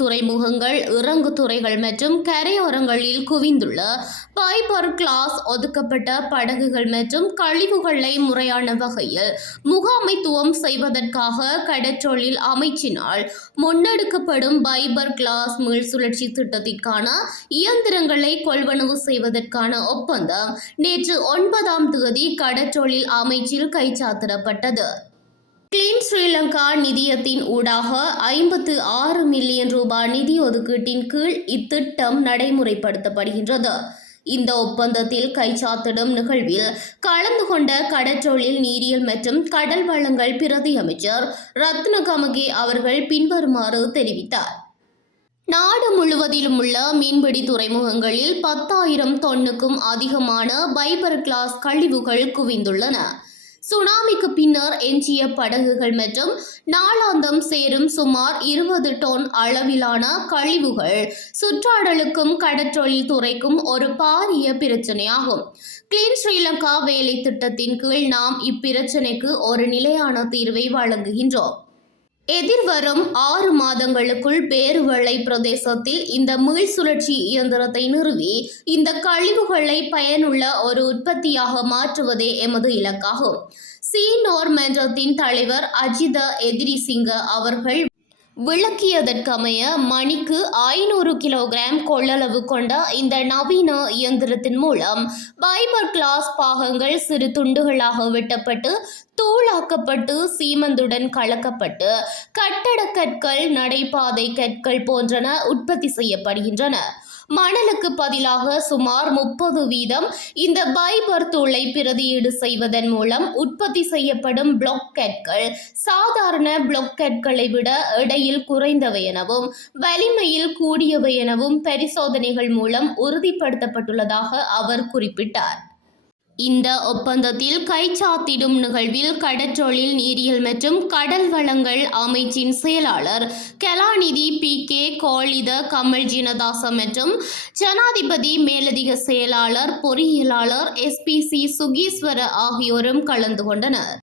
துறைமுகங்கள், இறங்கு துறைகள் மற்றும் கரையோரங்களில் குவிந்துள்ள பைபர் கிளாஸ் ஒதுக்கப்பட்ட படகுகள் மற்றும் கழிவுகளை முறையான வகையில் முகாமைத்துவம் செய்வதற்காக கடற்றொழில் அமைச்சினால் முன்னெடுக்கப்படும் பைபர் கிளாஸ் மீள்சுழற்சி திட்டத்திற்கான இயந்திரங்களை கொள்வனவு செய்வதற்கான ஒப்பந்தம் நேற்று 9ஆம் தேதி கடற்றொழில் அமைச்சில் கைச்சாத்திடப்பட்டது. கிளீன் ஸ்ரீலங்கா நிதியத்தின் ஊடாக 56 மில்லியன் ரூபாய் நிதி ஒதுக்கீட்டின் கீழ் இத்திட்டம் நடைமுறைப்படுத்தப்படுகின்றது. இந்த ஒப்பந்தத்தில் கைச்சாத்திடும் நிகழ்வில் கலந்து கொண்ட கடற்றொழில், நீரியல் மற்றும் கடல் வளங்கள் பிரதி அமைச்சர் ரத்னகமகே அவர்கள் பின்வருமாறு தெரிவித்தார். நாடு முழுவதிலும் உள்ள மீன்பிடி துறைமுகங்களில் 10,000 தொன்னுக்கும் அதிகமான பைபர் கிளாஸ் கழிவுகள் குவிந்துள்ளன. சுனாமிக்கு பின்னர் எஞ்சிய படகுகள் மற்றும் நாளாந்தம் சேரும் சுமார் 20 டொன் அளவிலான கழிவுகள் சுற்றாடலுக்கும் கடற்றொழில் துறைக்கும் ஒரு பாரிய பிரச்சனையாகும். கிளீன் ஸ்ரீலங்கா வேலை திட்டத்தின் கீழ் நாம் இப்பிரச்சனைக்கு ஒரு நிலையான தீர்வை வழங்குகின்றோம். எதிர்வரும் 6 மாதங்களுக்குள் பேருவளை பிரதேசத்தில் இந்த மீள்சுழற்சி இயந்திரத்தை நிறுவி இந்த கழிவுகளை பயனுள்ள ஒரு உற்பத்தியாக மாற்றுவதே எமது இலக்காகும். சீனோர் மன்றத்தின் தலைவர் அஜித எதிரிசிங்க அவர்கள் விளக்கியதற்கமைய மணிக்கு 500 கிலோகிராம் கொள்ளளவு கொண்ட இந்த நவீன இயந்திரத்தின் மூலம் பைபர் கிளாஸ் பாகங்கள் சிறு துண்டுகளாக வெட்டப்பட்டு தூளாக்கப்பட்டு சீமந்துடன் கலக்கப்பட்டு கட்டட கற்கள், நடைபாதை கற்கள் போன்றன உற்பத்தி செய்யப்படுகின்றன. மணலுக்கு பதிலாக சுமார் 30% இந்த பைபர் தூளை பிரதியீடு செய்வதன் மூலம் உற்பத்தி செய்யப்படும் பிளாக் கற்கள் சாதாரண பிளாக் கற்களை விட எடையில் குறைந்தவை எனவும் வலிமையில் கூடியவை எனவும் பரிசோதனைகள் மூலம் உறுதிப்படுத்தப்பட்டுள்ளதாக அவர் குறிப்பிட்டார். இந்த ஒப்பந்தத்தில் கைச்சாத்திடும் நிகழ்வில் கடற்றொழில், நீரியல் மற்றும் கடல் வளங்கள் அமைச்சின் செயலாளர் கலாநிதி PK கோலித கமல் ஜினதாச மற்றும் ஜனாதிபதி மேலதிக செயலாளர் பொறியியலாளர் SPC சுகீஸ்வர ஆகியோரும் கலந்து கொண்டனர்.